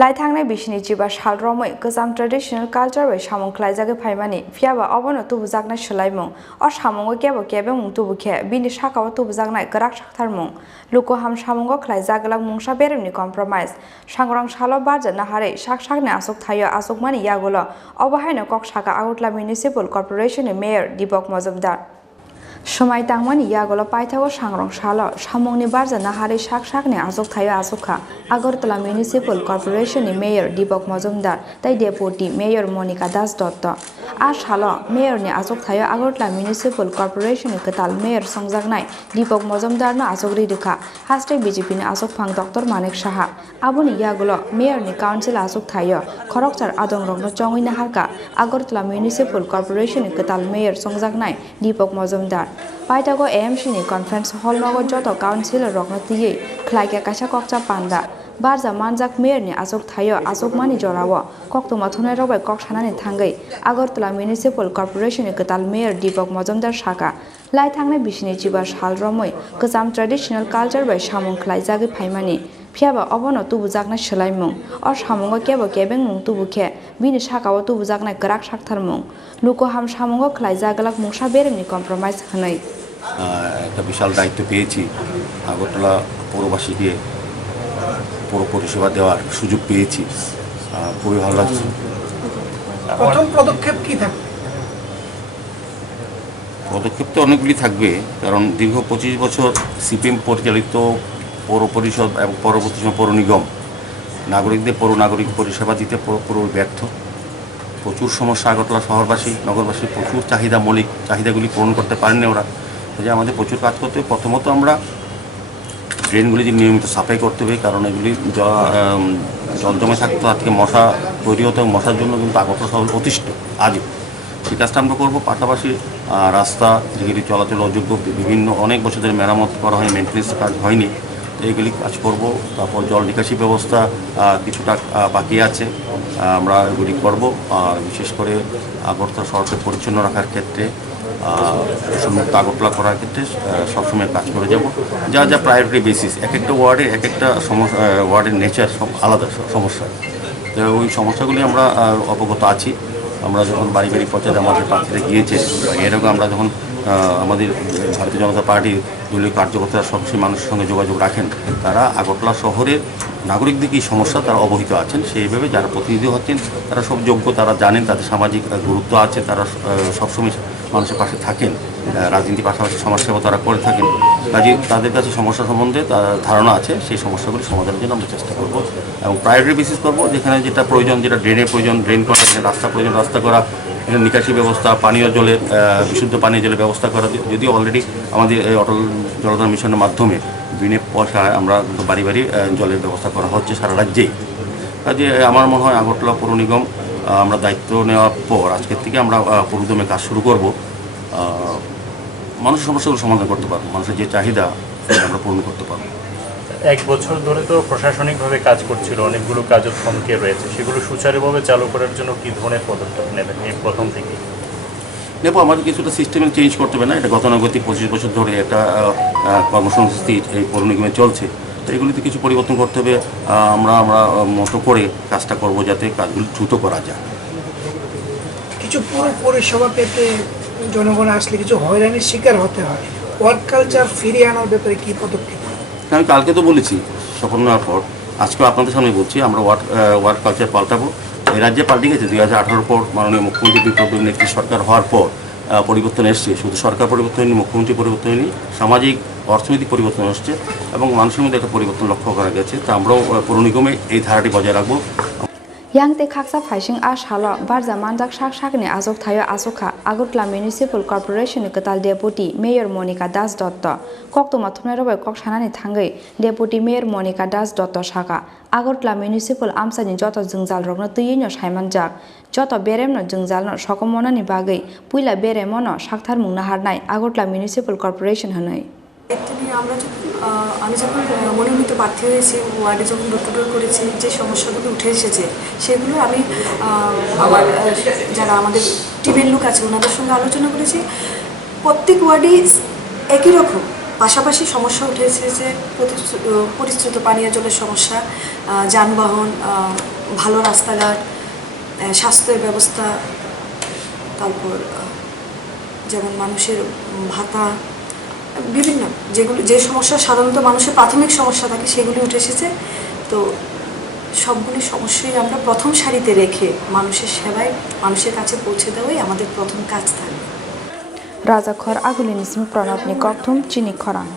Laithangna bishni jiba shalromoi gozam traditional culture bai samung Khlaijaglak phaimani phiaba obono tubujaknai swlaimung o samungo kebo kebeng tubukhe bini sakao tubujaknai grak saktharmung Lukuham Samungo Khlaijaglak Mungsa Beremni compromise sangrang salo barjana hare sakni asok thayo asokmani yagulo obahaino kok Sakha Agutla Municipal Corporation ni Mayor Dipak Majumdar Somai tangmani yagulo paithago sangrang salo samungni barjana hare sakni asok thayo asokha Agartala Municipal Corporation ni Mayor Dipak Majumdar tai Deputy Mayor Monica Das Dotto Ashalo Mayor ni asok thayo Agartala Municipal Corporation ni Kwtal Mayor songjaknai Dipak Majumdar no asokri rekha hastai BJP ni asok phang Dr. Manik Saha aboni yagulo Mayor ni Council asok thayo Khorokchar adongrok no chongui na harka Agartala Municipal Corporation ni Kwtal Mayor songjaknai Dipak Majumdar paitago AMC ni conference hall nogo joto councilor rok no tiye Khlaijaglak kaisa kokcha panda Barja manjak mayor ni asok thayo asok mani jorao koktoma thonai rok bai kok sanani thangai Agartala Municipal Corporation ni Kwtal Mayor Dipak Majumdar Sakha laithangna bishni jiba salromoi gozam traditional culture bai samung Khlaijaglak phaimani phiaba obono tubujaknai swlaimung o samungo kebo kebeng tubukhe bini sakao tubujaknai grak saktharmung Lukuham Samungo Khlaijaglak Mungsa Beremni compromise hanai একটা বিশাল দায়িত্ব পেয়েছি আগরতলা পৌরবাসীকে পৌর পরিষেবা দেওয়ার সুযোগ পেয়েছি খুবই ভালো লাগছে প্রথম পদক্ষেপ কি থাকবে পদক্ষেপ তো অনেকগুলি থাকবে কারণ দীর্ঘ 25 বছর সিপিএম পরিচালিত পৌর পরিষদ এবং পরবর্তী সময় পৌর নিগম নাগরিকদের পৌর নাগরিক পরিষেবা দিতে পুরো ব্যর্থ প্রচুর সমস্যা আগরতলা শহরবাসী নগরবাসী প্রচুর মৌলিক চাহিদাগুলি পূরণ করতে পারেনি ওরা যে আমাদের প্রচুর কাজ করতে হবে প্রথমত আমরা ড্রেনগুলি যে নিয়মিত সাফাই করতে হবে কারণ এগুলি জল জমে থাকতো আর থেকে মশা তৈরি হতো মশার জন্য কিন্তু আগরতলা শহর অতিষ্ঠ আজও সেই কাজটা আমরা করবো পাশাপাশি রাস্তা যেগুলি চলাচল অযোগ্য বিভিন্ন অনেক বছর ধরে মেরামত করা হয়নি মেনটেন্যান্স কাজ হয়নি তো এইগুলি কাজ করবো তারপর জল নিকাশি ব্যবস্থা কিছুটা বাকি আছে আমরা এগুলি করবো আর বিশেষ করে আগরতলা শহরকে পরিচ্ছন্ন রাখার ক্ষেত্রে মুক্ত আগরতলা করার ক্ষেত্রে সবসময় কাজ করে যাব যা যা প্রায়োরিটি বেসিস এক একটা ওয়ার্ডে এক একটা সমস্যা ওয়ার্ডের নেচার সব আলাদা সমস্যা তো ওই সমস্যাগুলি আমরা অবগত আছি আমরা যখন বাড়ি বাড়ি পর্যায়ে আমাদের প্রার্থীরা গিয়েছে এরকম আমরা যখন আমাদের ভারতীয় জনতা পার্টির দলীয় কার্যকর্তারা সবসময় মানুষের সঙ্গে যোগাযোগ রাখেন তারা আগরতলা শহরের নাগরিকদের কী সমস্যা তারা অবহিত আছেন সেইভাবে যারা প্রতিনিধি হচ্ছেন তারা সব যোগ্য তারা জানেন তাদের সামাজিক গুরুত্ব আছে তারা সবসময় মানুষের পাশে থাকেন রাজনীতির পাশাপাশি সমাজসেবা তারা করে থাকেন কাজে তাদের কাছে সমস্যা সম্বন্ধে ধারণা আছে সেই সমস্যাগুলি সমাধানের জন্য আমরা চেষ্টা করব এবং প্রায়োরিটি বেসিস করবো যেখানে যেটা প্রয়োজন যেটা ড্রেনের প্রয়োজন ড্রেন করা যেখানে রাস্তা প্রয়োজন রাস্তা করা এখানে নিকাশি ব্যবস্থা পানীয় জলের বিশুদ্ধ পানীয় জলের ব্যবস্থা করা যদিও অলরেডি আমাদের অটল জলধার মিশনের মাধ্যমে বিনা পয়সায় আমরা বাড়ি বাড়ি জলের ব্যবস্থা করা হচ্ছে সারা রাজ্যেই কাজে আমার মনে হয় আগরতলা পৌর নিগম আমরা দায়িত্ব নেওয়ার পর আজকের থেকে আমরা পুরোদমে কাজ শুরু করব মানুষের সমস্যাগুলো সমাধান করতে পারবো মানুষের যে চাহিদা আমরা পূরণ করতে পারবো এক বছর ধরে তো প্রশাসনিকভাবে কাজ করছিল অনেকগুলো কাজও থমকে রয়েছে সেগুলো সুচারুভাবে চালু করার জন্য কী ধরনের পদক্ষেপ নেবেন এই প্রথম থেকে নেব আমাদের কিছুটা সিস্টেমে চেঞ্জ করতে হবে না এটা গতানুগতিক 25 বছর ধরে একটা কর্মসংস্থান এই পৌর নিগমে চলছে তো এগুলিতে কিছু পরিবর্তন করতে হবে আমরা মতো করে কাজটা করব যাতে কাজগুলি দ্রুত করা যায় কিছু পুরো পরিষেবা পেতে জনগণ আসলে কিছু হয়রানির শিকার হতে হয় ওয়ার্ক কালচার ফিরিয়ে আনার ব্যাপারে কী পদক্ষেপ আমি কালকে তো বলেছি শপথ নেওয়ার পর আজকেও আপনাদের সামনে বলছি আমরা ওয়ার্ক কালচার পাল্টাবো এই রাজ্যে পাল্টে গেছে 2018 পর মাননীয় মুখ্যমন্ত্রী বিপ্লবী নেত্রী সরকার হওয়ার পর পরিবর্তন এসছে শুধু সরকার পরিবর্তন হয়নি মুখ্যমন্ত্রী পরিবর্তন হয়নি সামাজিক অর্থনৈতিক পরিবর্তন আসছে এবং মানুষের মধ্যে একটা পরিবর্তন লক্ষ্য করা গেছে তা আমরাও পৌর নিগমে এই ধারাটি বজায় রাখবো Yang te khaksa phaising a shalo barja manjak sakni asok thayo asokha Agutla Municipal Corporation ni Kwtal Deputy Mayor Monica Das Dotto koktoma thunai robai kok sanani thangai Deputy Mayor Monica Das Dotto Sakha Agutla Municipal AMC ni joto jungjal rokno tuino saimanjak joto beremno jungjal no sokomona ni bagai puila beremono sakthar mungna harnai Agutla Municipal Corporation hanai আমি যখন মনোনীত প্রার্থী হয়েছি ওয়ার্ডে যখন ডোর করেছি যে সমস্যাগুলো উঠে এসেছে সেগুলো আমি আমার যারা আমাদের টিমের লোক আছে ওনাদের সঙ্গে আলোচনা করেছি প্রত্যেক ওয়ার্ডেই একই রকম পাশাপাশি সমস্যা উঠে এসেছে পরিশ্রুত পানীয় জলের সমস্যা, যানবাহন, ভালো রাস্তাঘাট, স্বাস্থ্যের ব্যবস্থা, তারপর যেমন মানুষের ভাতা, বিভিন্ন যে সমস্যা সাধারণত মানুষের প্রাথমিক সমস্যা থাকে সেগুলি উঠে এসেছে। তো সবগুলি সমস্যাই আমরা প্রথম সারিতে রেখে মানুষের সেবায় মানুষের কাছে পৌঁছে দেওয়াই আমাদের প্রথম কাজ থাকবে। Raja Khor Agulinism Pranabni Koktum Chini Khorang.